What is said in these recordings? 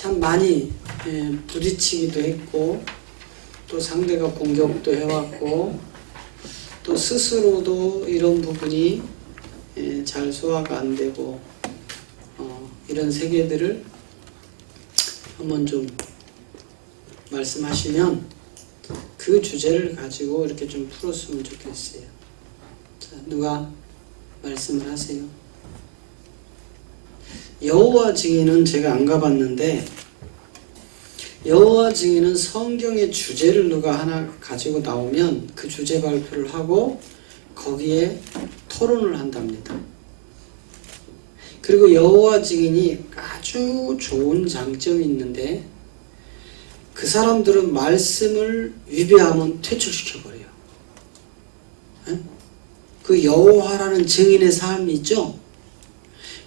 참 많이 부딪히기도 했고 또 상대가 공격도 해왔고 또 스스로도 이런 부분이 잘 소화가 안 되고 이런 세계들을 한번 좀 말씀하시면 그 주제를 가지고 이렇게 좀 풀었으면 좋겠어요. 자, 누가 말씀을 하세요? 여호와 증인은 제가 안 가봤는데 여호와 증인은 성경의 주제를 누가 하나 가지고 나오면 그 주제 발표를 하고 거기에 토론을 한답니다. 그리고 여호와 증인이 아주 좋은 장점이 있는데 그 사람들은 말씀을 위배하면 퇴출시켜버려요. 그 여호와라는 증인의 삶이 있죠?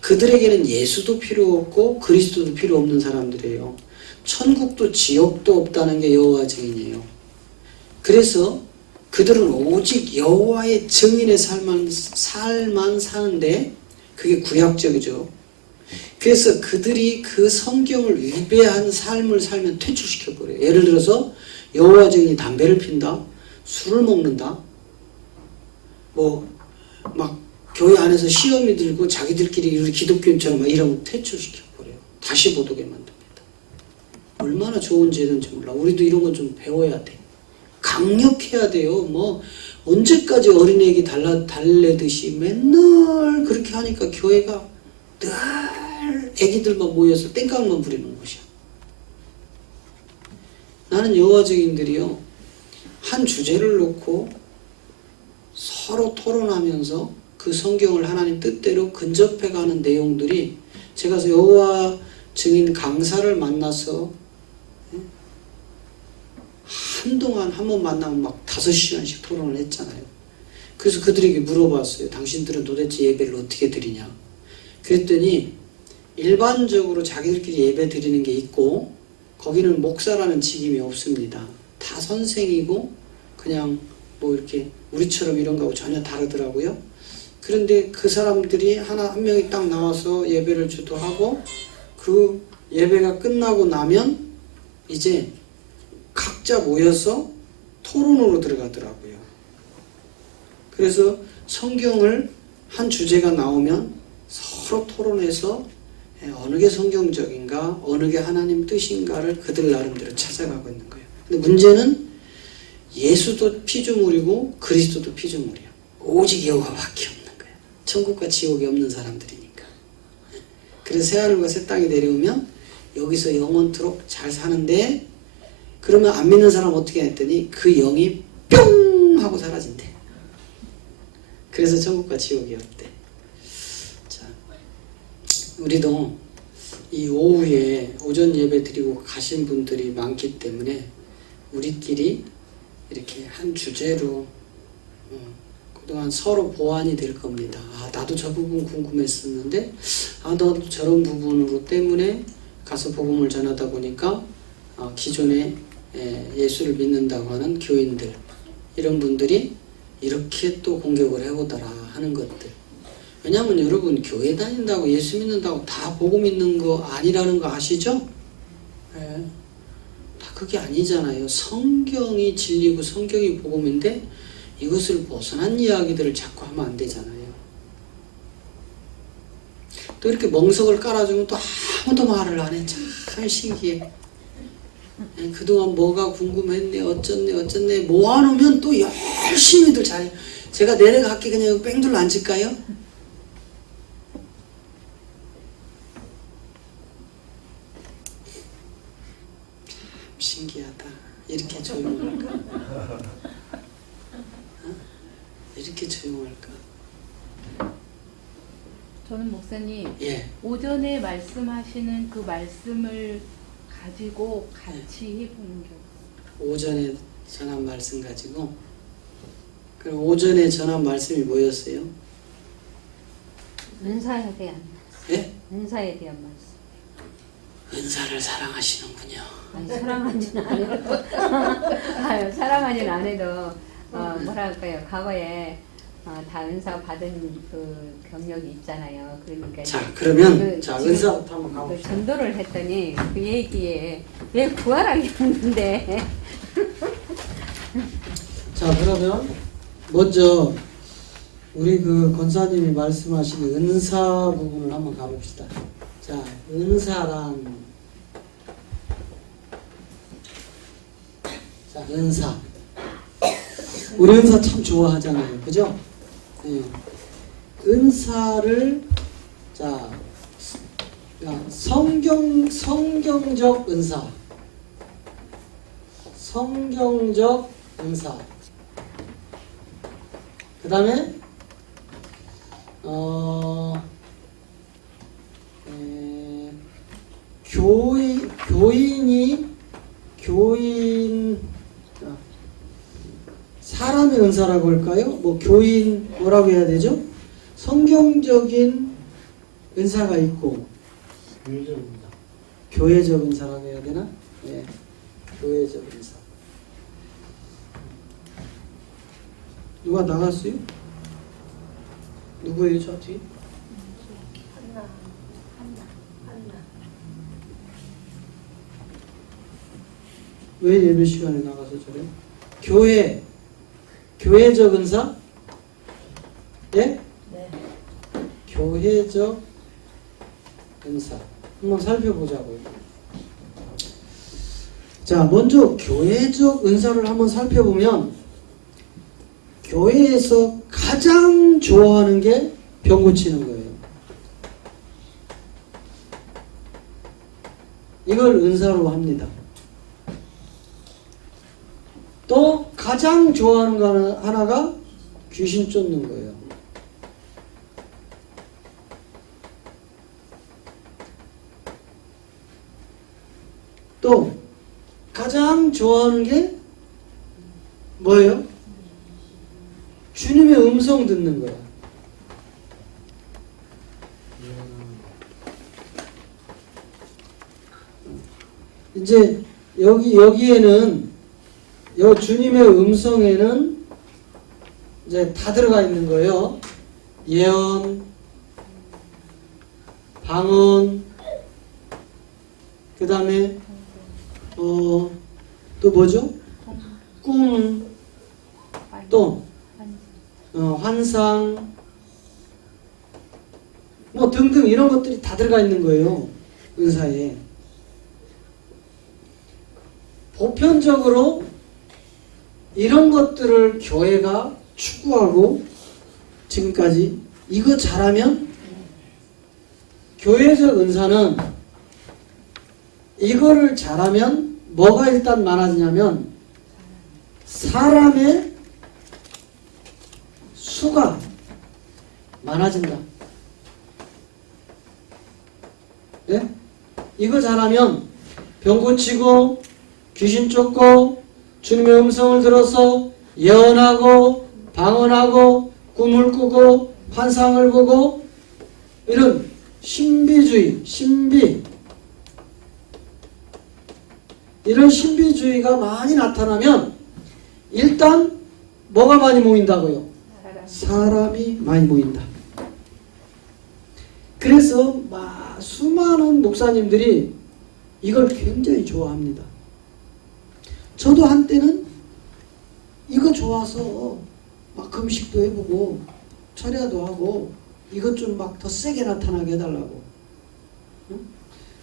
그들에게는 예수도 필요 없고 그리스도도 필요 없는 사람들이에요. 천국도 지옥도 없다는 게 여호와 증인이에요. 그래서 그들은 오직 여호와의 증인의 삶만 사는데 그게 구약적이죠. 그래서 그들이 그 성경을 위배한 삶을 살면 퇴출시켜버려요. 예를 들어서 여호와 증인이 담배를 핀다, 술을 먹는다, 막 교회 안에서 시험이 들고 자기들끼리 우리 기독교인처럼 막 이러면 퇴출시켜버려요. 다시 못 오게 만듭니다. 얼마나 좋은 제도인지 몰라. 우리도 이런 건 좀 배워야 돼. 강력해야 돼요. 언제까지 어린애기 달래듯이 맨날 그렇게 하니까 교회가 늘 애기들만 모여서 땡깡만 부리는 곳이야. 나는 여호와 증인들이요, 한 주제를 놓고 서로 토론하면서 그 성경을 하나님 뜻대로 근접해가는 내용들이, 제가 여호와 증인 강사를 만나서 한동안 한 번 만나면 막 5시간씩 토론을 했잖아요. 그래서 그들에게 물어봤어요. 당신들은 도대체 예배를 어떻게 드리냐? 그랬더니 일반적으로 자기들끼리 예배 드리는 게 있고 거기는 목사라는 직임이 없습니다. 다 선생이고 그냥 이렇게 우리처럼 이런 거하고 전혀 다르더라고요. 그런데 그 사람들이 한 명이 딱 나와서 예배를 주도하고 그 예배가 끝나고 나면 이제 각자 모여서 토론으로 들어가더라고요. 그래서 성경을 한 주제가 나오면 서로 토론해서 어느 게 성경적인가, 어느 게 하나님 뜻인가를 그들 나름대로 찾아가고 있는 거예요. 근데 문제는 예수도 피조물이고 그리스도도 피조물이야. 오직 여호와밖에 없는 거야. 천국과 지옥이 없는 사람들이니까. 그래서 새하늘과 새 땅이 내려오면 여기서 영원토록 잘 사는데, 그러면 안 믿는 사람 어떻게 했더니 그 영이 뿅 하고 사라진대. 그래서 천국과 지옥이 없대. 자, 우리도 이 오후에 오전 예배 드리고 가신 분들이 많기 때문에 우리끼리 이렇게 한 주제로 그동안 서로 보완이 될 겁니다. 나도 저 부분 궁금했었는데 나도 저런 부분으로 때문에 가서 복음을 전하다 보니까 기존에 예수를 믿는다고 하는 교인들, 이런 분들이 이렇게 또 공격을 해오더라 하는 것들. 왜냐하면 여러분, 교회 다닌다고 예수 믿는다고 다 복음 있는 거 아니라는 거 아시죠? 다 그게 아니잖아요. 성경이 진리고 성경이 복음인데 이것을 벗어난 이야기들을 자꾸 하면 안 되잖아요. 또 이렇게 멍석을 깔아주면 또 아무도 말을 안 해. 참 신기해. 그동안 뭐가 궁금했네, 어쩌네 모아놓으면 또 열심히들 잘해. 제가 내려갈게 그냥 뺑둘러 앉을까요? 참 신기하다. 이렇게 조용할까? 이렇게 조용할까? 저는 목사님, 예. 오전에 말씀하시는 그 말씀을 가지고 같이 해보는 게. 오전에 전한 말씀 가지고. 그럼 오전에 전한 말씀이 뭐였어요? 은사에 대한 예? 은사에 대한 말씀. 은사를 사랑하시는군요. 아니, 사랑하지는 안 해도 아유, 사랑하지는 안 해도 뭐랄까요, 과거에 다 은사 받은 그 경력이 있잖아요. 그러니까 자, 그러면 그 자, 지금 은사부터 한번 그 가봅시다. 전도를 했더니 그 얘기에 왜 구하라고 했는데 자, 그러면 먼저 우리 그 권사님이 말씀하신 은사 부분을 한번 가봅시다. 자, 은사란, 자, 은사. 우리 은사 참 좋아하잖아요, 그죠? 예. 은사를 자, 성경적 은사, 성경적 은사. 그 다음에 교인 사람의 은사라고 할까요? 뭐 교인 뭐라고 해야 되죠? 성경적인 은사가 있고 교회적 은사라고 해야 되나? 네, 교회적 은사. 누가 나갔어요? 누구예요, 저 뒤? 한나. 왜 예배 시간에 나가서 저래요? 교회적 은사? 예? 네. 교회적 은사. 한번 살펴보자고요. 자, 먼저 교회적 은사를 한번 살펴보면 교회에서 가장 좋아하는 게 병 고치는 거예요. 이걸 은사로 합니다. 또 가장 좋아하는 거 하나가 귀신 쫓는 거예요. 또 가장 좋아하는 게 뭐예요? 주님의 음성 듣는 거야. 이제 여기에는 요 주님의 음성에는 이제 다 들어가 있는 거예요. 예언, 방언, 그 다음에 또 뭐죠? 꿈, 또 환상, 뭐 등등 이런 것들이 다 들어가 있는 거예요. 은사에. 보편적으로 이런 것들을 교회가 추구하고 지금까지 이거 잘하면 교회적 은사는 이거를 잘하면 뭐가 일단 많아지냐면 사람의 수가 많아진다. 예? 이거 잘하면 병 고치고 귀신 쫓고 주님의 음성을 들어서 예언하고 방언하고 꿈을 꾸고 환상을 보고 이런 신비주의, 이런 신비주의가 많이 나타나면 일단 뭐가 많이 모인다고요? 사람이 많이 모인다. 그래서 수많은 목사님들이 이걸 굉장히 좋아합니다. 저도 한때는 이거 좋아서 막 금식도 해보고 철야도 하고 이것 좀 막 더 세게 나타나게 해달라고.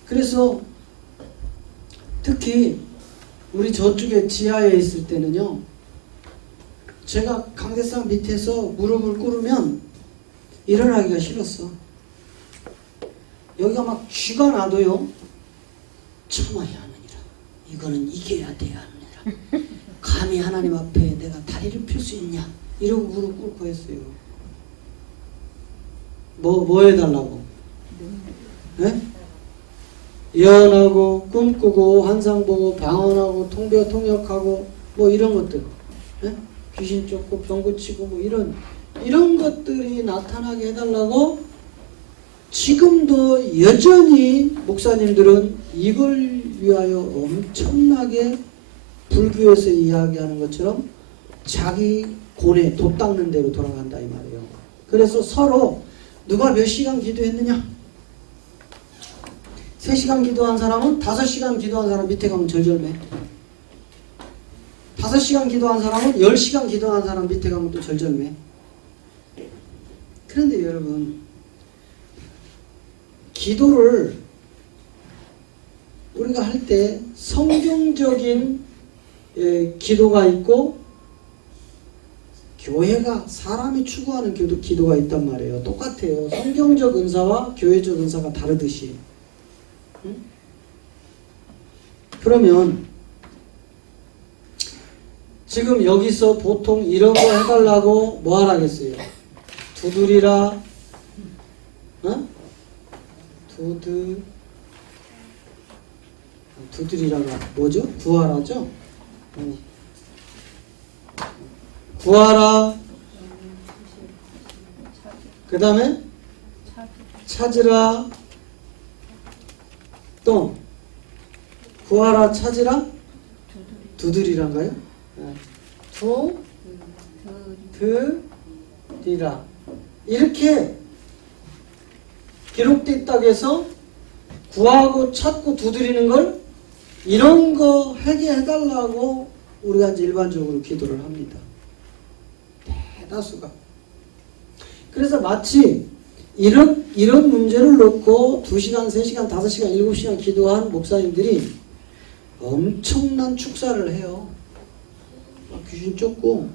그래서 특히 우리 저쪽에 지하에 있을 때는요, 제가 강대상 밑에서 무릎을 꿇으면 일어나기가 싫었어. 여기가 막 쥐가 나도요, 참아야 하느니라. 이거는 이겨야 돼야 하느니라. 감히 하나님 앞에 내가 다리를 펼 수 있냐? 이러고 무릎 꿇고 했어요. 뭐 해달라고? 네? 예언하고 꿈꾸고 환상 보고 방언하고 통역하고 뭐 이런 것들, 네? 귀신 쫓고 병 고치고 뭐 이런 것들이 나타나게 해달라고 지금도 여전히 목사님들은 이걸 위하여 엄청나게 불교에서 이야기하는 것처럼 자기 고뇌, 돛 닦는 대로 돌아간다 이 말이에요. 그래서 서로 누가 몇 시간 기도했느냐? 3시간 기도한 사람은 5시간 기도한 사람 밑에 가면 절절매. 5시간 기도한 사람은 10시간 기도한 사람 밑에 가면 또 절절매. 그런데 여러분, 기도를 우리가 할 때 성경적인 기도가 있고 교회가 사람이 추구하는 기도가 있단 말이에요. 똑같아요. 성경적 은사와 교회적 은사가 다르듯이. 응? 그러면 지금 여기서 보통 이런 거 해달라고 뭐 하라겠어요? 두드리라, 어? 두드리라가 뭐죠? 구하라죠? 구하라. 그 다음에 찾으라. 또 구하라, 찾으라, 두드리란가요? 두드리라. 이렇게 기록되어 있다고 해서 구하고 찾고 두드리는 걸 이런 거 하게 해달라고 우리가 이제 일반적으로 기도를 합니다. 대다수가. 그래서 마치 이런 문제를 놓고 2시간, 3시간, 5시간, 7시간 기도한 목사님들이 엄청난 축사를 해요. 막 귀신 쫓고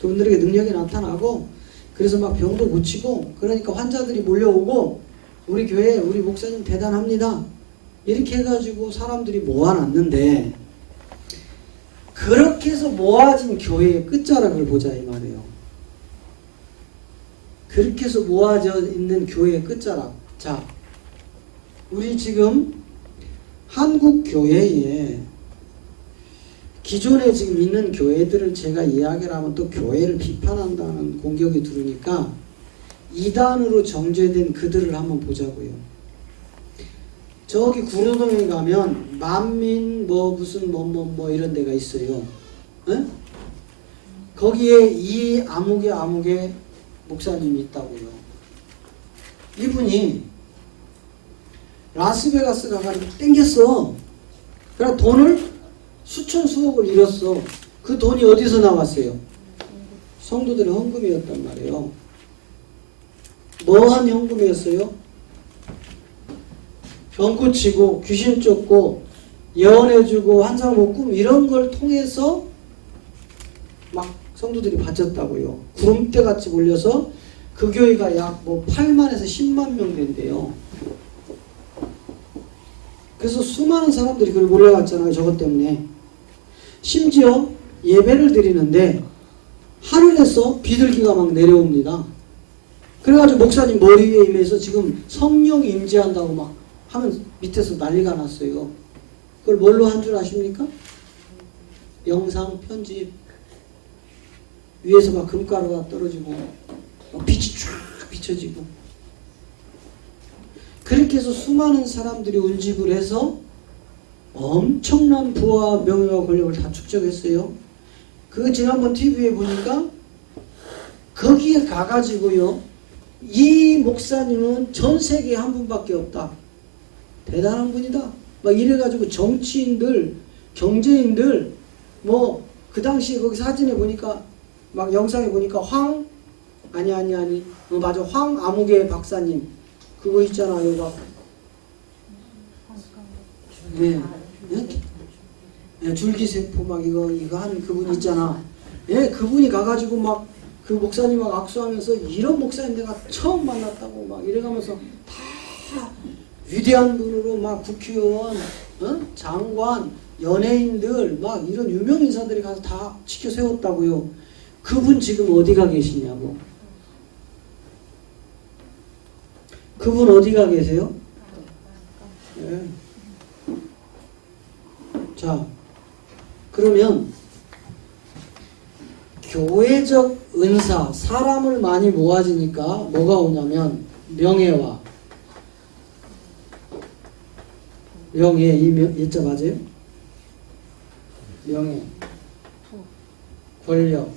그분들에게 능력이 나타나고 그래서 막 병도 고치고 그러니까 환자들이 몰려오고 우리 교회 우리 목사님 대단합니다. 이렇게 해가지고 사람들이 모아놨는데 그렇게 해서 모아진 교회의 끝자락을 보자 이 말이에요. 그렇게 해서 모아져 있는 교회의 끝자락. 자, 우리 지금 한국 교회에 기존에 지금 있는 교회들을 제가 이야기를 하면 또 교회를 비판한다는 공격이 들으니까 이단으로 정죄된 그들을 한번 보자고요. 저기 구로동에 가면 만민 무슨 이런 데가 있어요. 에? 거기에 이 아무개 목사님이 있다고요. 이분이 라스베가스 가가지고 땡겼어. 그러니까 돈을 수천 수억을 잃었어. 그 돈이 어디서 나왔어요? 성도들의 헌금이었단 말이에요. 뭐한 헌금이었어요? 병 고치고 귀신 쫓고 예언해주고 환상 복음 이런 걸 통해서 막 성도들이 바쳤다고요. 구름대 같이 몰려서 그 교회가 약 8만에서 10만 명 된대요. 그래서 수많은 사람들이 그걸 몰려갔잖아요. 저것 때문에. 심지어 예배를 드리는데 하늘에서 비둘기가 막 내려옵니다. 그래가지고 목사님 머리 위에 임해서 지금 성령이 임재한다고 막 하면 밑에서 난리가 났어요. 그걸 뭘로 한 줄 아십니까? 영상 편집. 위에서 막 금가루가 떨어지고 막 빛이 쫙 비춰지고 그렇게 해서 수많은 사람들이 운집을 해서 엄청난 부와 명예와 권력을 다 축적했어요. 그 지난번 TV에 보니까 거기에 가가지고요, 이 목사님은 전 세계에 한 분밖에 없다. 대단한 분이다. 막 이래가지고 정치인들, 경제인들, 그 당시에 거기 사진에 보니까, 막 영상에 보니까 맞아. 황아무개 박사님. 그거 있잖아요. 막. 네. 네, 줄기세포 막 이거 하는 그분 있잖아. 예, 그분이 가가지고 막 그 목사님하고 악수하면서 이런 목사님 내가 처음 만났다고 막 이래가면서 다 위대한 분으로 막 국회의원, 장관, 연예인들 막 이런 유명 인사들이 가서 다 지켜 세웠다고요. 그분 지금 어디가 계시냐고. 그분 어디가 계세요? 네. 자, 그러면 교회적 은사, 사람을 많이 모아지니까 뭐가 오냐면 명예와 명예, 이 예자 맞아요? 명예, 권력,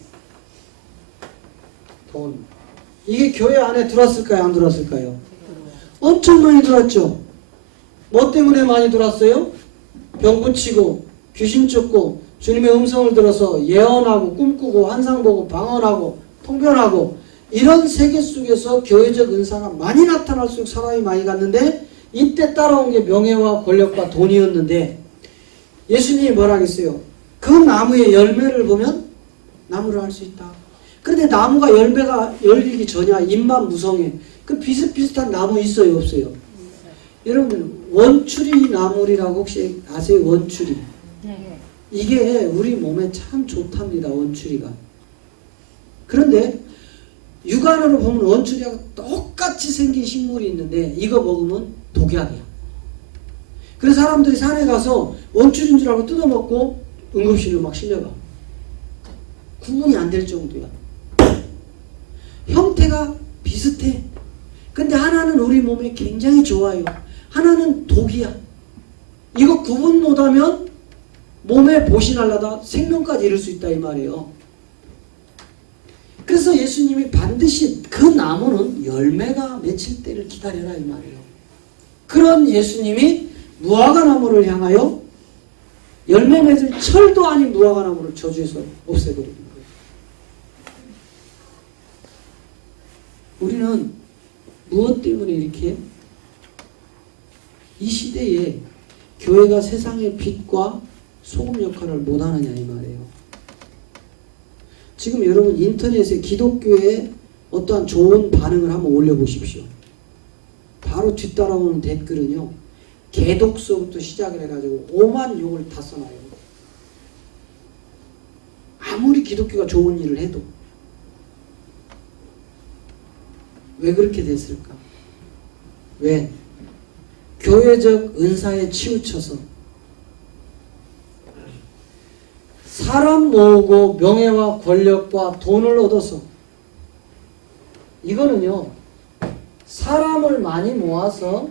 돈. 이게 교회 안에 들어왔을까요? 안 들어왔을까요? 엄청 많이 들어왔죠. 뭐 때문에 많이 들어왔어요? 병 고치고 귀신 쫓고 주님의 음성을 들어서 예언하고 꿈꾸고 환상 보고 방언하고 통변하고 이런 세계 속에서 교회적 은사가 많이 나타날수록 사람이 많이 갔는데 이때 따라온 게 명예와 권력과 돈이었는데 예수님이 뭐라 하겠어요? 그 나무의 열매를 보면 나무를 알 수 있다. 그런데 나무가 열매가 열리기 전이야. 잎만 무성해. 그 비슷비슷한 나무 있어요? 없어요? 여러분 원추리 나물이라고 혹시 아세요? 원추리. 네. 이게 우리 몸에 참 좋답니다. 원추리가. 그런데 육안으로 보면 원추리하고 똑같이 생긴 식물이 있는데 이거 먹으면 독약이야. 그래서 사람들이 산에 가서 원추리인 줄 알고 뜯어먹고 응급실로 막 실려가. 구분이 안 될 정도야. 형태가 비슷해. 근데 하나는 우리 몸에 굉장히 좋아요. 하나는 독이야. 이거 구분 못하면 몸에 보신하려다 생명까지 이룰 수 있다 이 말이에요. 그래서 예수님이 반드시 그 나무는 열매가 맺힐 때를 기다려라 이 말이에요. 그런 예수님이 무화과나무를 향하여 열매 맺을 철도 아닌 무화과나무를 저주해서 없애버리는 거예요. 우리는 무엇 때문에 이렇게 이 시대에 교회가 세상의 빛과 소금 역할을 못하느냐 이 말이에요. 지금 여러분 인터넷에 기독교에 어떠한 좋은 반응을 한번 올려보십시오. 바로 뒤따라오는 댓글은요. 개독서부터 시작을 해가지고 오만 욕을 다 써놔요. 아무리 기독교가 좋은 일을 해도. 왜 그렇게 됐을까? 왜? 교회적 은사에 치우쳐서 사람 모으고 명예와 권력과 돈을 얻어서 이거는요 사람을 많이 모아서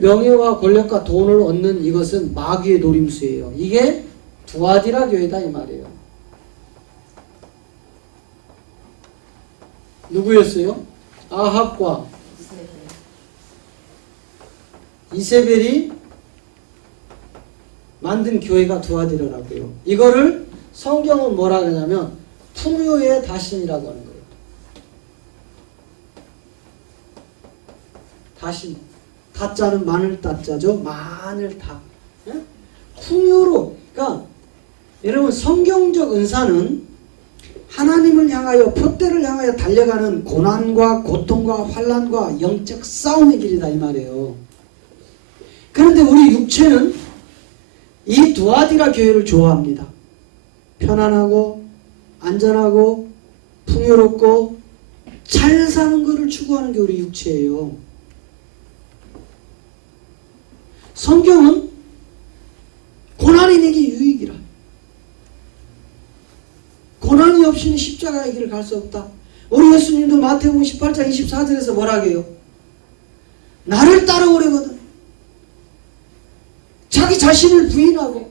명예와 권력과 돈을 얻는 이것은 마귀의 노림수예요. 이게 두아디라 교회다 이 말이에요. 누구였어요? 아합과 이세벨이 만든 교회가 두아디라라고요. 이거를 성경은 뭐라 하냐면 풍요의 다신이라고 하는 거예요. 다신. 다자는 마늘 따자죠. 마늘 다. 예? 풍요로. 그러니까 여러분 성경적 은사는 하나님을 향하여 표대를 향하여 달려가는 고난과 고통과 환난과 영적 싸움의 길이다 이 말이에요. 그런데 우리 육체는 이 두아디라 교회를 좋아합니다. 편안하고 안전하고 풍요롭고 잘 사는 것을 추구하는 게 우리 육체예요. 성경은 고난이 내게 유익이라. 고난이 없이는 십자가의 길을 갈 수 없다. 우리 예수님도 마태복음 18장 24절에서 뭐라 해요? 나를 따라오려거든 자기 자신을 부인하고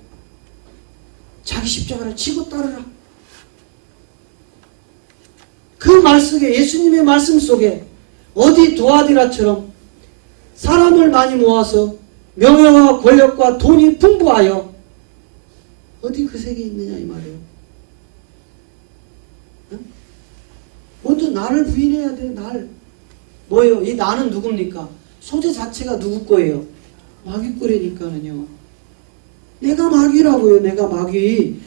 자기 십자가를 지고 따르라. 그 말 속에 예수님의 말씀 속에 어디 두아디라처럼 사람을 많이 모아서 명예와 권력과 돈이 풍부하여 어디 그 세계에 있느냐 이 말이에요. 응? 먼저 나를 부인해야 돼. 날 뭐예요? 이 나는 누굽니까? 소재 자체가 누구 거예요? 마귀 거라니까는요. 내가 마귀라고요. 내가 마귀.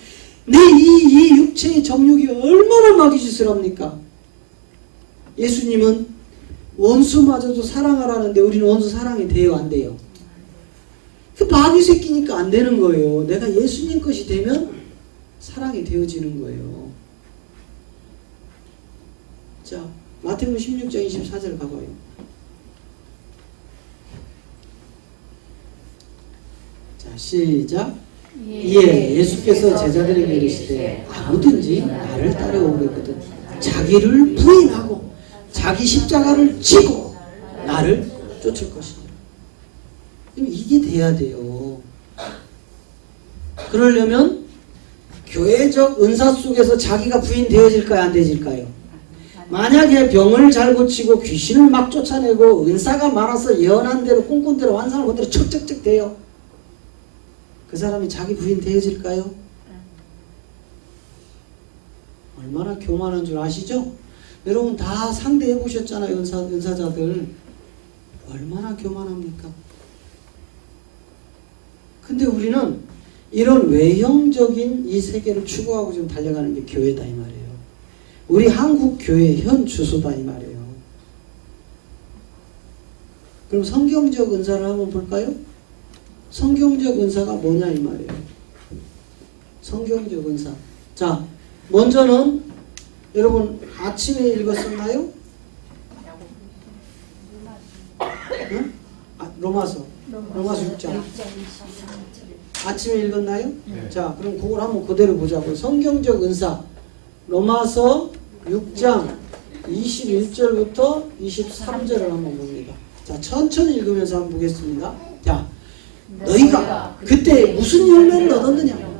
내 이 육체의 정욕이 얼마나 마귀짓을 합니까? 예수님은 원수마저도 사랑하라는데 우리는 원수 사랑이 돼요? 안 돼요? 그 마귀 새끼니까 안 되는 거예요. 내가 예수님 것이 되면 사랑이 되어지는 거예요. 자, 마태복음 16장 24절 가봐요. 자, 시작. 예, 예수께서 제자들에게 이르시되 아무든지 나를 따라오려거든 자기를 부인하고 자기 십자가를 지고 나를 쫓을 것이다. 이게 돼야 돼요. 그러려면 교회적 은사 속에서 자기가 부인되어질까요? 안 되어질까요? 만약에 병을 잘 고치고 귀신을 막 쫓아내고 은사가 많아서 예언한 대로 꿈꾼 대로 환상을 본 대로 척척척 돼요. 그 사람이 자기 부인 되어질까요? 얼마나 교만한 줄 아시죠? 여러분 다 상대해 보셨잖아요. 은사자들 얼마나 교만합니까? 근데 우리는 이런 외형적인 이 세계를 추구하고 지금 달려가는 게 교회다 이 말이에요. 우리 한국 교회 현 주소다 이 말이에요. 그럼 성경적 은사를 한번 볼까요? 성경적 은사가 뭐냐 이 말이에요. 성경적 은사. 자, 먼저는 여러분 아침에 읽었었나요? 응? 로마서 6장. 아침에 읽었나요? 네. 자, 그럼 그걸 한번 그대로 보자고요. 성경적 은사. 로마서 6장 21절부터 23절을 한번 봅니다. 자, 천천히 읽으면서 한번 보겠습니다. 자, 너희가 그때 무슨 열매를 얻었느냐?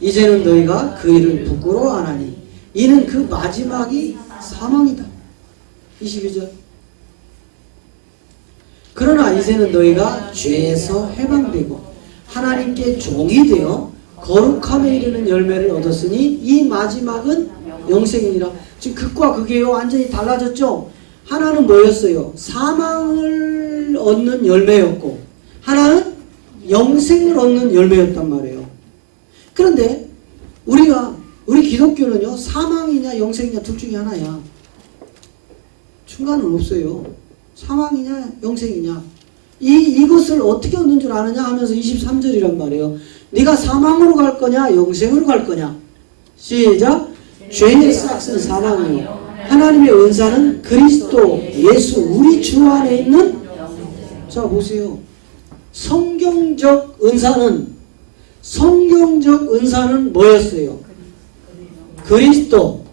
이제는 너희가 그 일을 부끄러워 안 하니 이는 그 마지막이 사망이다. 22절. 그러나 이제는 너희가 죄에서 해방되고 하나님께 종이 되어 거룩함에 이르는 열매를 얻었으니 이 마지막은 영생이니라. 지금 극과 극이에요. 완전히 달라졌죠. 하나는 뭐였어요? 사망을 얻는 열매였고 하나는 영생을 얻는 열매였단 말이에요. 그런데 우리 기독교는요, 사망이냐 영생이냐 둘 중에 하나야. 중간은 없어요. 사망이냐 영생이냐. 이것을 어떻게 얻는 줄 아느냐 하면서 23절이란 말이에요. 네가 사망으로 갈 거냐 영생으로 갈 거냐. 시작. 죄의 싹은 사망이요 하나님의 은사는 그리스도 예수 우리 주 안에 있는. 자 보세요. 성경적 은사는 뭐였어요? 그리스도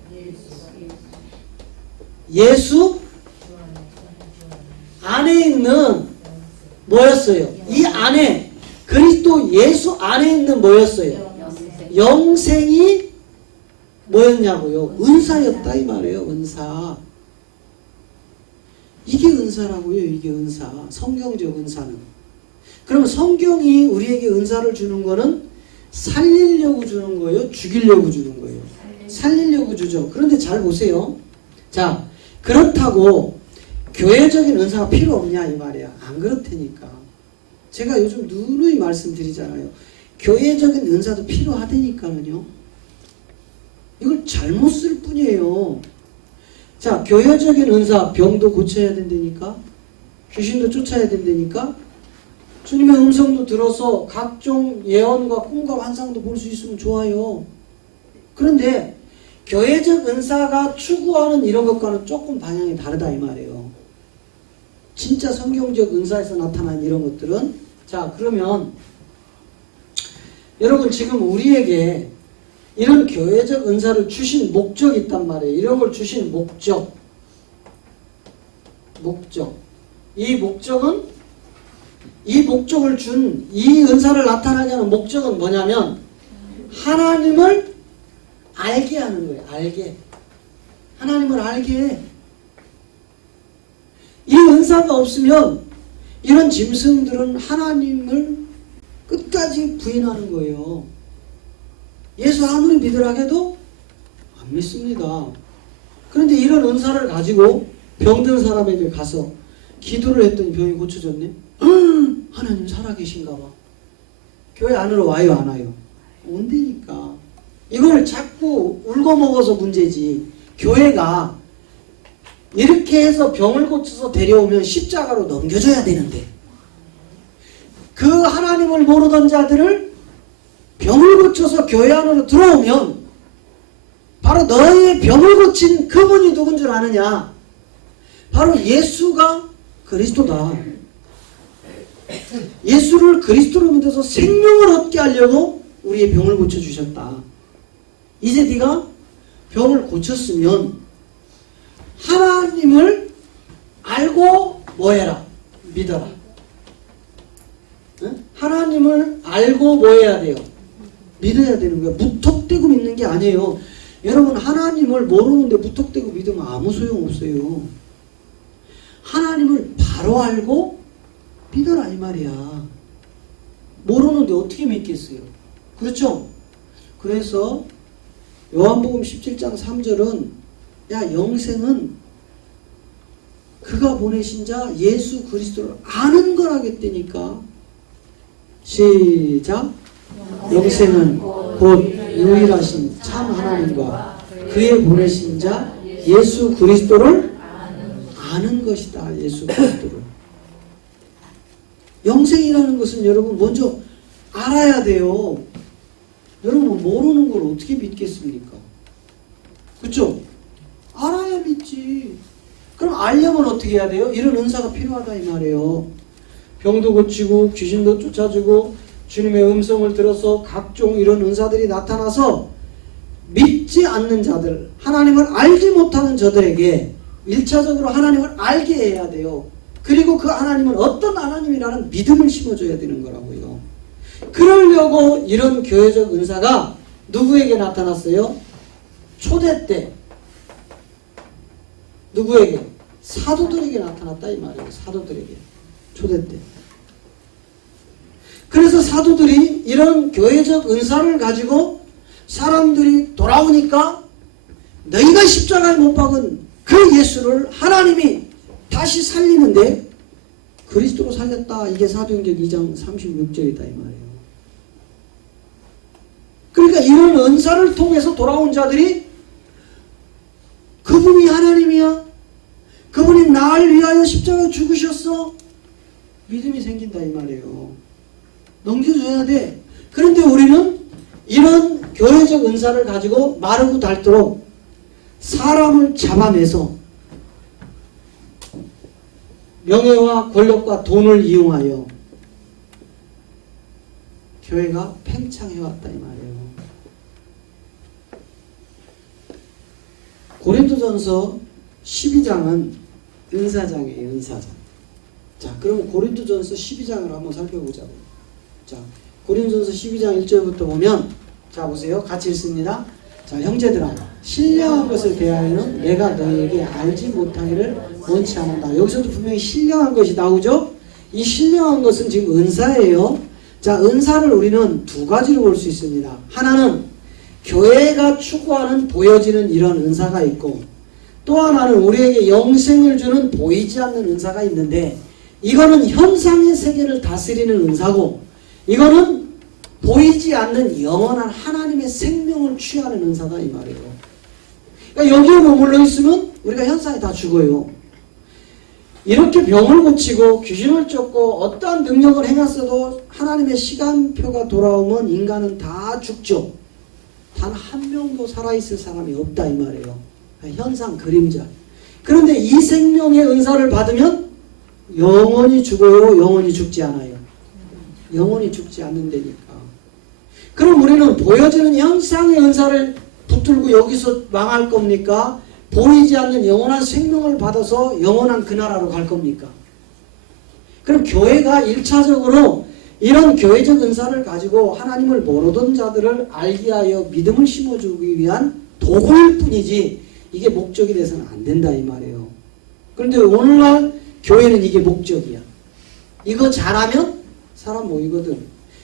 예수 안에 있는 뭐였어요? 이 안에 그리스도 예수 안에 있는 뭐였어요? 영생이 뭐였냐고요? 은사였다 이 말이에요. 은사. 이게 은사라고요. 이게 은사. 성경적 은사는. 그럼 성경이 우리에게 은사를 주는 거는 살리려고 주는 거예요? 죽이려고 주는 거예요? 살리려고 주죠. 그런데 잘 보세요. 자, 그렇다고 교회적인 은사가 필요 없냐 이 말이야. 안 그렇다니까. 제가 요즘 누누이 말씀드리잖아요. 교회적인 은사도 필요하다니까는요. 이걸 잘못 쓸 뿐이에요. 자, 교회적인 은사, 병도 고쳐야 된다니까, 귀신도 쫓아야 된다니까, 주님의 음성도 들어서 각종 예언과 꿈과 환상도 볼 수 있으면 좋아요. 그런데 교회적 은사가 추구하는 이런 것과는 조금 방향이 다르다 이 말이에요. 진짜 성경적 은사에서 나타난 이런 것들은. 자, 그러면 여러분 지금 우리에게 이런 교회적 은사를 주신 목적이 있단 말이에요. 이런 걸 주신 목적. 이 목적을 준 이 은사를 나타나게 하는 목적은 뭐냐면 하나님을 알게 하는 거예요. 알게. 하나님을 알게 해. 이 은사가 없으면 이런 짐승들은 하나님을 끝까지 부인하는 거예요. 예수 아무리 믿으라 해도 안 믿습니다. 그런데 이런 은사를 가지고 병든 사람에게 가서 기도를 했더니 병이 고쳐졌네. 하나님 살아계신가 봐. 교회 안으로 와요 안 와요? 온다니까. 이걸 자꾸 울고먹어서 문제지. 교회가 이렇게 해서 병을 고쳐서 데려오면 십자가로 넘겨줘야 되는데 그 하나님을 모르던 자들을 병을 고쳐서 교회 안으로 들어오면 바로 너의 병을 고친 그분이 누군 줄 아느냐? 바로 예수가 그리스도다. 예수를 그리스도로 믿어서 생명을 얻게 하려고 우리의 병을 고쳐주셨다. 이제 네가 병을 고쳤으면 하나님을 알고 뭐해라? 믿어라. 응? 하나님을 알고 뭐해야 돼요? 믿어야 되는 거예요. 무턱대고 믿는 게 아니에요. 여러분 하나님을 모르는데 무턱대고 믿으면 아무 소용없어요. 하나님을 바로 알고 믿어라 이 말이야. 모르는데 어떻게 믿겠어요? 그렇죠? 그래서 요한복음 17장 3절은 야 영생은 그가 보내신 자 예수 그리스도를 아는 거라겠다니까. 시작. 영생은 곧 유일하신 참 하나님과 그의 보내신 자 예수 그리스도를 아는 것이다. 예수 그리스도를. 영생이라는 것은 여러분 먼저 알아야 돼요. 여러분 모르는 걸 어떻게 믿겠습니까? 그렇죠? 알아야 믿지. 그럼 알려면 어떻게 해야 돼요? 이런 은사가 필요하다 이 말이에요. 병도 고치고 귀신도 쫓아주고 주님의 음성을 들어서 각종 이런 은사들이 나타나서 믿지 않는 자들, 하나님을 알지 못하는 저들에게 1차적으로 하나님을 알게 해야 돼요. 그리고 그 하나님은 어떤 하나님이라는 믿음을 심어줘야 되는 거라고요. 그러려고 이런 교회적 은사가 누구에게 나타났어요? 초대 때 누구에게? 사도들에게 나타났다 이 말이에요. 사도들에게. 초대 때. 그래서 사도들이 이런 교회적 은사를 가지고 사람들이 돌아오니까 너희가 십자가에 못 박은 그 예수를 하나님이 다시 살리는데 그리스도로 살렸다. 이게 사도행전 2장 36절이다 이 말이에요. 그러니까 이런 은사를 통해서 돌아온 자들이 그분이 하나님이야. 그분이 나를 위하여 십자가에 죽으셨어. 믿음이 생긴다 이 말이에요. 넘겨줘야 돼. 그런데 우리는 이런 교회적 은사를 가지고 마르고 닳도록 사람을 잡아내서 명예와 권력과 돈을 이용하여 교회가 팽창해왔다 이 말이에요. 고린도전서 12장은 은사장이에요. 은사장. 자, 그럼 고린도전서 12장을 한번 살펴보자고요. 자, 고린도전서 12장 1절부터 보면 자 보세요. 같이 읽습니다. 자, 형제들아 신령한 것을 대하여는 내가 너희에게 알지 못하기를 원치 않는다. 여기서도 분명히 신령한 것이 나오죠. 이 신령한 것은 지금 은사예요. 자, 은사를 우리는 두 가지로 볼 수 있습니다. 하나는 교회가 추구하는 보여지는 이런 은사가 있고, 또 하나는 우리에게 영생을 주는 보이지 않는 은사가 있는데, 이거는 현상의 세계를 다스리는 은사고, 이거는 보이지 않는 영원한 하나님의 생명을 취하는 은사다 이 말이에요. 그러니까 여기에 머물러 있으면 우리가 현상이 다 죽어요. 이렇게 병을 고치고 귀신을 쫓고 어떠한 능력을 행했어도 하나님의 시간표가 돌아오면 인간은 다 죽죠. 단 한 명도 살아있을 사람이 없다 이 말이에요. 현상 그림자. 그런데 이 생명의 은사를 받으면 영원히 죽어요? 영원히 죽지 않아요? 영원히 죽지 않는다니까. 그럼 우리는 보여지는 현상의 은사를 붙들고 여기서 망할 겁니까? 보이지 않는 영원한 생명을 받아서 영원한 그 나라로 갈 겁니까? 그럼 교회가 1차적으로 이런 교회적 은사를 가지고 하나님을 모르던 자들을 알게 하여 믿음을 심어주기 위한 도구일 뿐이지 이게 목적이 돼서는 안 된다 이 말이에요. 그런데 오늘날 교회는 이게 목적이야. 이거 잘하면 사람 모이거든.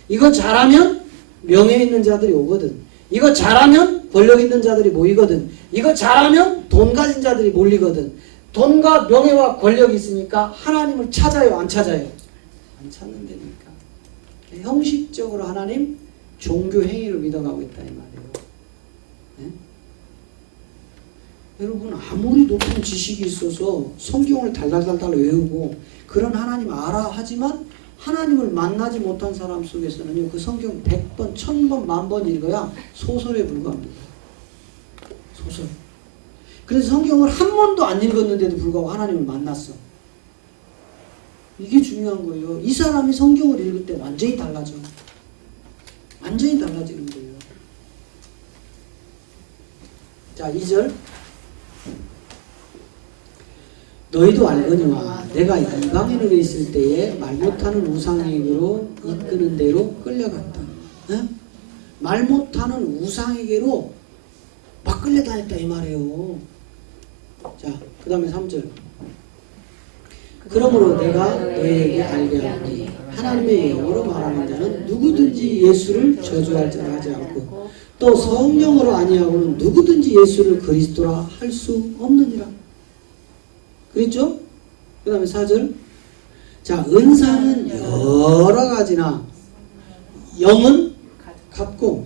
이거 잘하면 명예 있는 자들이 오거든. 이거 잘하면 권력 있는 자들이 모이거든. 이거 잘하면 돈 가진 자들이 몰리거든. 돈과 명예와 권력이 있으니까 하나님을 찾아요? 안 찾아요? 안 찾는다니까. 형식적으로 하나님 종교 행위를 믿어가고 있다 이 말이에요. 네? 여러분 아무리 높은 지식이 있어서 성경을 달달달달 외우고 그런 하나님 알아 하지만 하나님을 만나지 못한 사람 속에서는요, 그 성경 100번, 1000번, 10,000번 읽어야 소설에 불과합니다. 소설. 그래서 성경을 한 번도 안 읽었는데도 불구하고 하나님을 만났어. 이게 중요한 거예요. 이 사람이 성경을 읽을 때 완전히 달라져. 완전히 달라지는 거예요. 자, 2절. 너희도 알거니와 내가 이방인으로 있을 때에 말 못하는 우상에게로 이끄는 대로 끌려갔다. 네? 말 못하는 우상에게로 막 다 끌려다녔다 이 말이에요. 자, 그 다음에 3절. 그러므로 내가 너희에게 알게 하니 하나님의 영으로 말하는 자는 누구든지 예수를 저주할 자라 하지 않고 또 성령으로 아니하고는 누구든지 예수를 그리스도라 할 수 없느니라. 그랬죠? 그 다음에 4절. 자, 은사는 여러 가지나 영은 같고,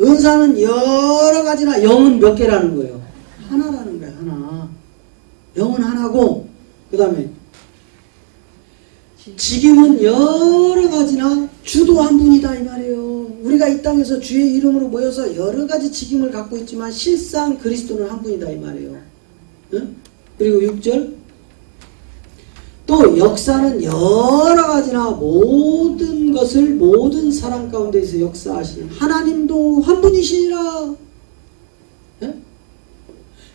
은사는 여러 가지나 영은 몇 개라는 거예요? 하나라는 거예요. 하나. 영은 하나고, 그 다음에 직임은 여러 가지나 주도 한 분이다 이 말이에요. 우리가 이 땅에서 주의 이름으로 모여서 여러 가지 직임을 갖고 있지만 실상 그리스도는 한 분이다 이 말이에요. 응? 그리고 6절. 또 역사는 여러 가지나 모든 것을 모든 사람 가운데서 역사하신 하나님도 한 분이시니라. 예?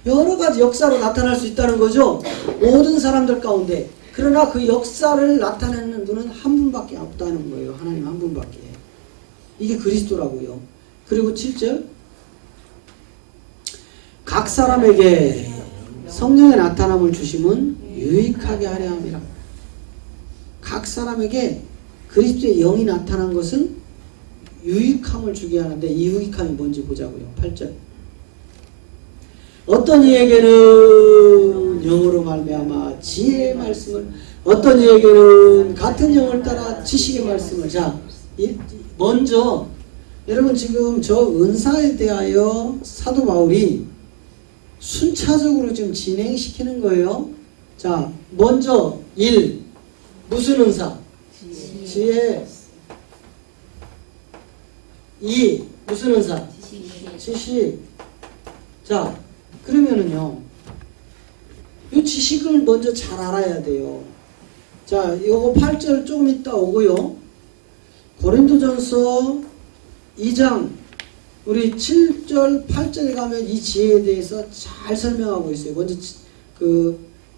여러 가지 역사로 나타날 수 있다는 거죠. 모든 사람들 가운데. 그러나 그 역사를 나타내는 분은 한 분밖에 없다는 거예요. 하나님 한 분밖에. 이게 그리스도라고요. 그리고 7절. 각 사람에게 성령의 나타남을 주심은 유익하게 하려 함이라. 각 사람에게 그리스도의 영이 나타난 것은 유익함을 주게 하는데 이 유익함이 뭔지 보자고요. 8절. 어떤 이에게는 영으로 말미암아 지혜의 말씀을, 어떤 이에게는 같은 영을 따라 지식의 말씀을. 자, 먼저 여러분 지금 저 은사에 대하여 사도 바울이 순차적으로 지금 진행시키는 거예요. 자, 먼저 1. 무슨 은사? 지혜. 2. 무슨 은사? 지식. 자, 그러면은요, 이 지식을 먼저 잘 알아야 돼요. 자, 요거 8절 조금 이따 오고요. 고린도전서 2장 우리 7절, 8절에 가면 이 지혜에 대해서 잘 설명하고 있어요. 먼저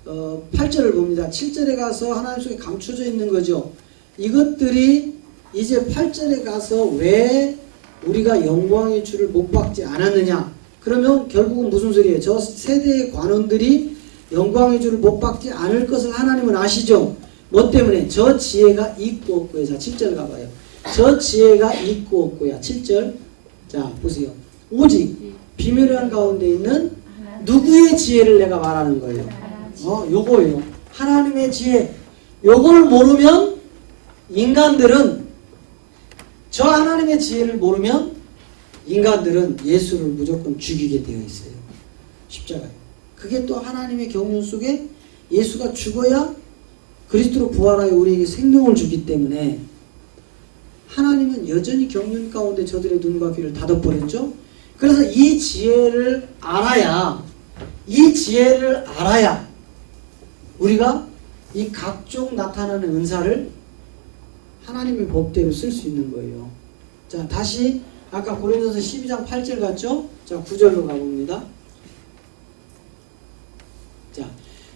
8절을 봅니다. 7절에 가서 하나님 속에 감춰져 있는 거죠. 이것들이 이제 8절에 가서 왜 우리가 영광의 주를 못 받지 않았느냐. 그러면 결국은 무슨 소리예요? 저 세대의 관원들이 영광의 주를 못 받지 않을 것을 하나님은 아시죠? 뭐 때문에? 저 지혜가 있고 없고요. 자, 7절 가봐요. 저 지혜가 있고 없고야. 7절. 자, 보세요. 오직 비밀한 가운데 있는 누구의 지혜를 내가 말하는 거예요? 요거예요. 하나님의 지혜. 요걸 모르면 인간들은, 저 하나님의 지혜를 모르면 인간들은 예수를 무조건 죽이게 되어 있어요. 십자가에. 그게 또 하나님의 경륜 속에 예수가 죽어야 그리스도로 부활하여 우리에게 생명을 주기 때문에 하나님은 여전히 경륜 가운데 저들의 눈과 귀를 닫아버렸죠. 그래서 이 지혜를 알아야 우리가 이 각종 나타나는 은사를 하나님의 법대로 쓸 수 있는 거예요. 자, 다시 아까 고린도서 12장 8절 갔죠? 자, 9절로 가봅니다. 자,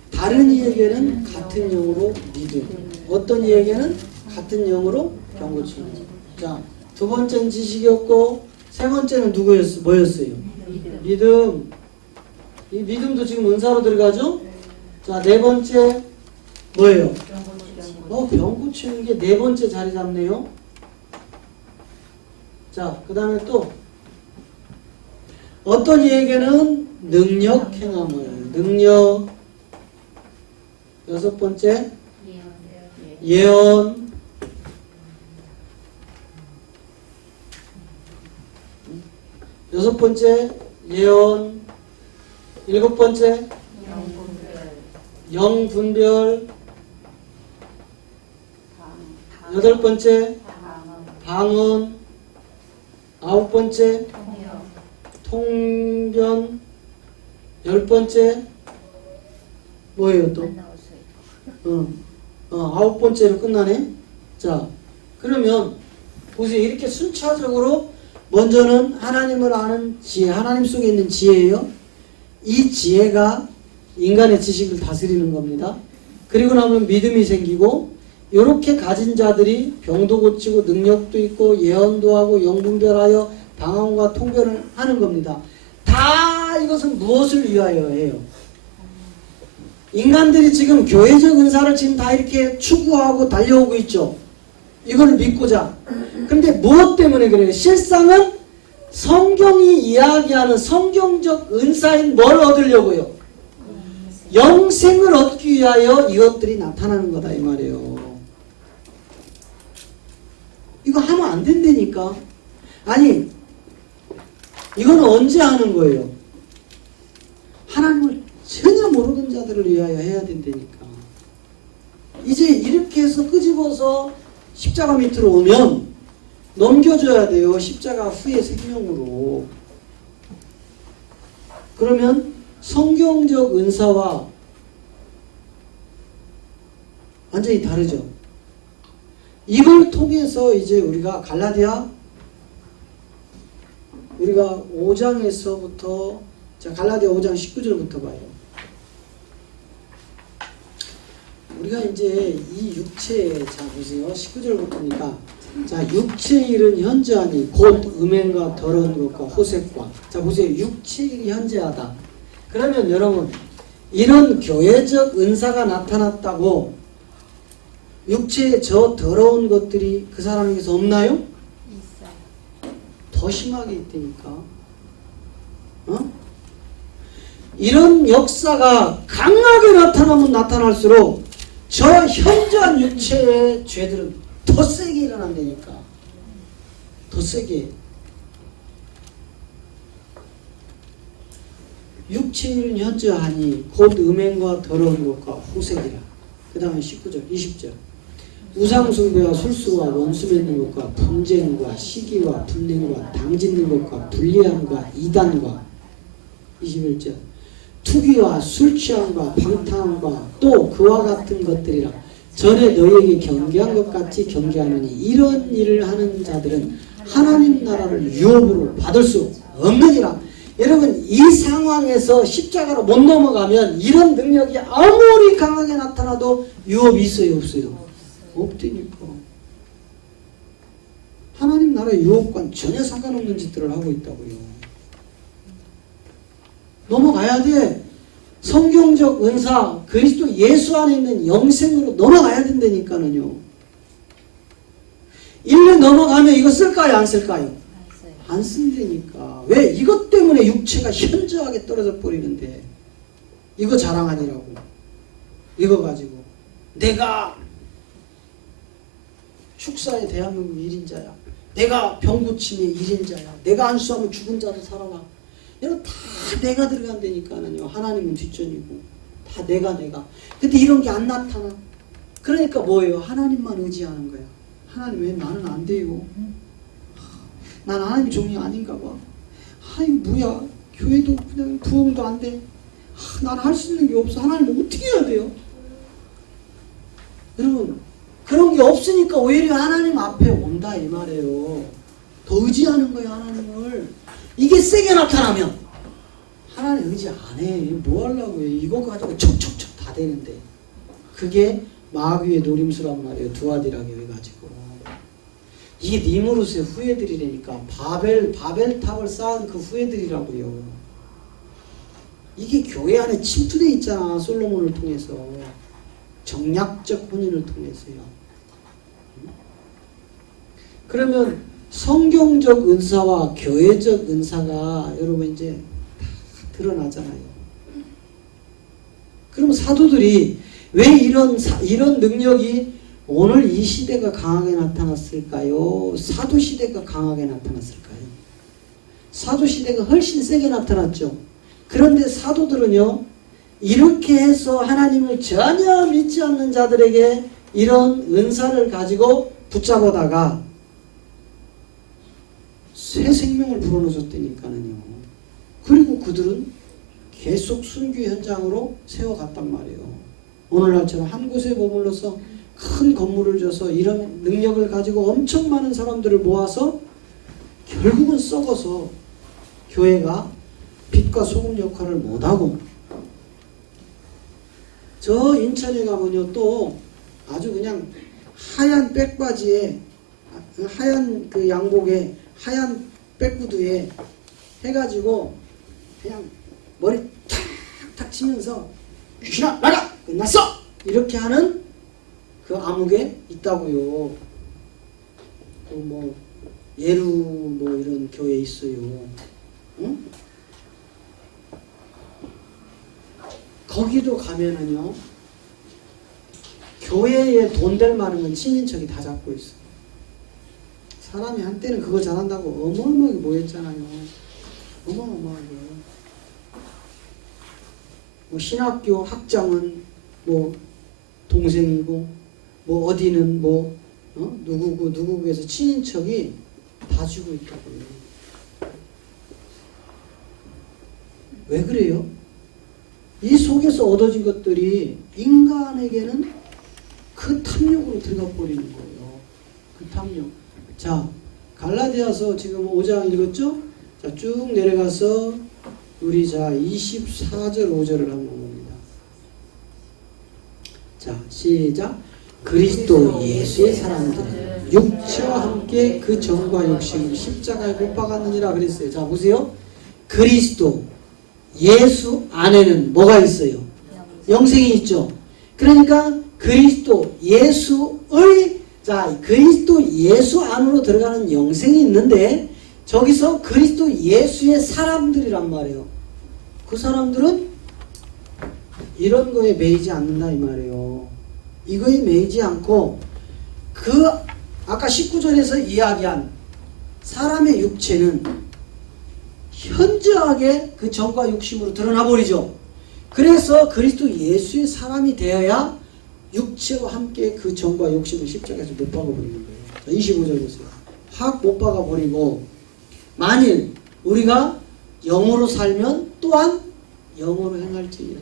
다른 이에게는 같은 영으로 믿음, 어떤 이에게는 같은 영으로 병고침. 자, 두 번째는 지식이었고, 세 번째는 뭐였어요? 믿음. 이 믿음도 지금 은사로 들어가죠? 자, 네 번째 뭐예요? 병 고치는 게 네 번째 자리 잡네요. 자, 그 다음에 또 어떤 이에게는 능력 행함을, 능력. 여섯 번째 예언. 여섯 번째 예언. 일곱 번째 영분별. 여덟 번째 방언. 아홉 번째 통변. 열 번째 뭐예요 또? 아홉 번째로 끝나네. 자, 그러면 보세요. 이렇게 순차적으로 먼저는 하나님을 아는 지혜, 하나님 속에 있는 지혜예요. 이 지혜가 인간의 지식을 다스리는 겁니다. 그리고 나면 믿음이 생기고, 이렇게 가진 자들이 병도 고치고 능력도 있고 예언도 하고 영분별하여 방언과 통변을 하는 겁니다. 다 이것은 무엇을 위하여 해요? 인간들이 지금 교회적 은사를 지금 다 이렇게 추구하고 달려오고 있죠. 이걸 믿고자. 근데 무엇 때문에 그래요? 실상은 성경이 이야기하는 성경적 은사인 뭘 얻으려고요? 영생을 얻기 위하여 이것들이 나타나는 거다 이 말이에요. 이거 하면 안 된다니까. 아니 이거는 언제 하는 거예요? 하나님을 전혀 모르는 자들을 위하여 해야 된다니까. 이제 이렇게 해서 끄집어서 십자가 밑으로 오면 넘겨줘야 돼요. 십자가 후의 생명으로. 그러면 성경적 은사와 완전히 다르죠. 이걸 통해서 이제 우리가 갈라디아 우리가 5장에서부터 자 갈라디아 5장 19절부터 봐요. 우리가 이제 이 육체 자 보세요. 19절부터니까 자 육체의 일은 현저하니 곧 음행과 더러운 것과 호색과 자 보세요. 육체의 일이 현저하다. 그러면 여러분 이런 교회적 은사가 나타났다고 육체의 저 더러운 것들이 그 사람에게서 없나요? 있어요. 더 심하게 있다니까. 어? 이런 역사가 강하게 나타나면 나타날수록 저 현저한 육체의 죄들은 더 세게 일어난다니까. 더 세게. 육체의 일은 현저하니 곧 음행과 더러운 것과 호색이라. 그 다음에 19절, 20절. 우상숭배와 술수와 원수 맺는 것과 분쟁과 시기와 분냉과 당짓는 것과 불리함과 이단과 21절 투기와 술취함과 방탕함과 또 그와 같은 것들이라 전에 너희에게 경계한 것 같이 경계하느니 이런 일을 하는 자들은 하나님 나라를 유업으로 받을 수 없느니라. 여러분 이 상황에서 십자가로 못 넘어가면 이런 능력이 아무리 강하게 나타나도 유업이 있어요 없어요? 없다니까. 하나님 나라의 유업과는 전혀 상관없는 짓들을 하고 있다고요. 넘어가야 돼. 성경적 은사 그리스도 예수 안에 있는 영생으로 넘어가야 된다니까는요. 1년 넘어가면 이거 쓸까요 안 쓸까요? 안 쓴다니까. 왜? 이것 때문에 육체가 현저하게 떨어져 버리는데 이거 자랑하니라고. 이거 가지고 내가 축사의 대한민국 1인자야. 내가 병고침의 1인자야. 내가 안수하면 죽은 자를 살아나. 이런 다 내가 들어간다니까는요. 하나님은 뒷전이고 다 내가. 근데 이런 게 안 나타나. 그러니까 뭐예요? 하나님만 의지하는 거야. 하나님 왜 나는 안 돼요? 난 하나님 종이 아닌가 봐. 아이 뭐야? 교회도 그냥 부흥도 안 돼. 난 할 수 있는 게 없어. 하나님 어떻게 해야 돼요? 여러분 그런 게 없으니까 오히려 하나님 앞에 온다 이 말이에요. 더 의지하는 거예요 하나님을. 이게 세게 나타나면 하나님 의지 안 해. 뭐 하려고 해. 이거 가지고 척척척 다 되는데. 그게 마귀의 노림수란 말이에요. 두아디라게 해가지고. 이게 니무롯의 후예들이라니까. 바벨탑을 쌓은 그 후예들이라고요. 이게 교회 안에 침투되어 있잖아. 솔로몬을 통해서. 정략적 혼인을 통해서요. 그러면 성경적 은사와 교회적 은사가 여러분 이제 다 드러나잖아요. 그러면 사도들이 왜 이런 능력이 오늘 이 시대가 강하게 나타났을까요? 사도 시대가 강하게 나타났을까요? 사도 시대가 훨씬 세게 나타났죠. 그런데 사도들은요, 이렇게 해서 하나님을 전혀 믿지 않는 자들에게 이런 은사를 가지고 붙잡아다가 새 생명을 불어넣어줬다니까는요. 그리고 그들은 계속 순교 현장으로 세워갔단 말이에요. 오늘날처럼 한 곳에 머물러서 큰 건물을 줘서 이런 능력을 가지고 엄청 많은 사람들을 모아서 결국은 썩어서 교회가 빛과 소금 역할을 못하고, 저 인천에 가면요 또 아주 그냥 하얀 백바지에 하얀 그 양복에 하얀 백구두에 해가지고 그냥 머리 탁탁 치면서 귀신아 나가 끝났어 이렇게 하는 그 암흑에 있다고요. 뭐 예루 뭐 이런 교회 있어요. 응? 거기도 가면은요 교회에 돈 될 만한 건 친인척이 다 잡고 있어. 사람이 한때는 그거 잘한다고 어마어마하게 모였잖아요. 어마어마하게. 뭐 신학교 학장은 뭐 동생이고 뭐 어디는 뭐 누구고 누구고 해서 친인척이 다 주고 있다고요. 왜 그래요? 이 속에서 얻어진 것들이 인간에게는 그 탐욕으로 들어가 버리는 거예요. 그 탐욕. 자, 갈라디아서 지금 5장 읽었죠? 자, 쭉 내려가서 우리 자 24절 5절을 한번 봅니다. 자, 시작. 그리스도 예수의 사람들은 육체와 함께 그 정과 욕심을 십자가에 못 박았느니라 그랬어요. 자, 보세요. 그리스도 예수 안에는 뭐가 있어요? 영생이 있죠. 그러니까 그리스도 예수의 그리스도 예수 안으로 들어가는 영생이 있는데 저기서 그리스도 예수의 사람들이란 말이에요. 그 사람들은 이런 거에 매이지 않는다 이 말이에요. 이거에 매이지 않고 그 아까 19절에서 이야기한 사람의 육체는 현저하게 그 정과 욕심으로 드러나 버리죠. 그래서 그리스도 예수의 사람이 되어야 육체와 함께 그 정과 욕심을 십자가에서 못 박아버리는 거예요. 자, 25절 보세요. 확 못 박아버리고 만일 우리가 영으로 살면 또한 영으로 행할지니라.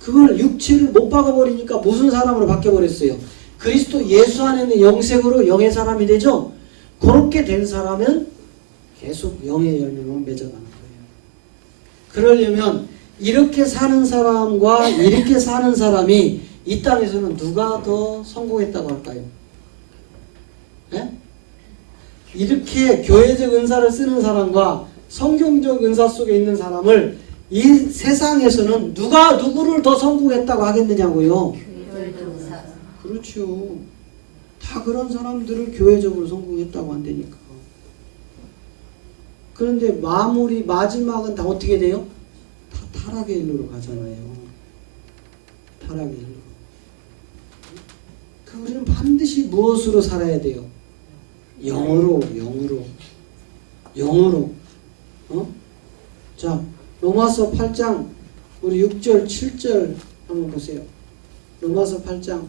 그걸 육체를 못 박아버리니까 무슨 사람으로 바뀌어버렸어요? 그리스도 예수 안에 있는 영생으로 영의 사람이 되죠? 그렇게 된 사람은 계속 영의 열매만 맺어가는 거예요. 그러려면 이렇게 사는 사람과 이렇게 사는 사람이 이 땅에서는 누가 더 성공했다고 할까요? 네? 이렇게 교회적 은사를 쓰는 사람과 성경적 은사 속에 있는 사람을 이 세상에서는 누가 누구를 더 성공했다고 하겠느냐고요. 그렇죠. 다 그런 사람들을 교회적으로 성공했다고 한다니까. 그런데 마지막은 다 어떻게 돼요? 다 타락의 일로 가잖아요. 타락의 일로. 우리는 반드시 무엇으로 살아야 돼요? 영으로. 자, 로마서 8장 우리 6절 7절 한번 보세요. 로마서 8장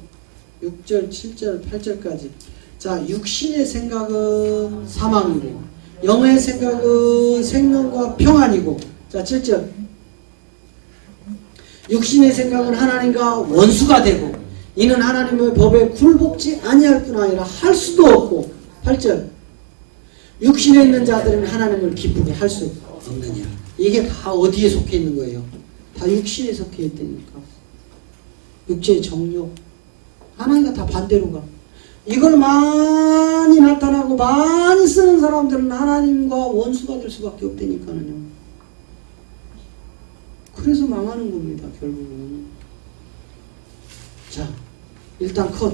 6절 7절 8절까지. 자, 육신의 생각은 사망이고 영의 생각은 생명과 평안이고. 자, 7절. 육신의 생각은 하나님과 원수가 되고 이는 하나님의 법에 굴복지 아니할 뿐 아니라 할 수도 없고. 8절. 육신에 있는 자들은 하나님을 기쁘게 할 수 없느냐. 이게 다 어디에 속해 있는 거예요? 다 육신에 속해 있다니까. 육체의 정욕. 하나님과 다 반대로 가. 이걸 많이 나타나고 많이 쓰는 사람들은 하나님과 원수가 될 수밖에 없다니까요. 그래서 망하는 겁니다, 결국은. 자, 일단 컷.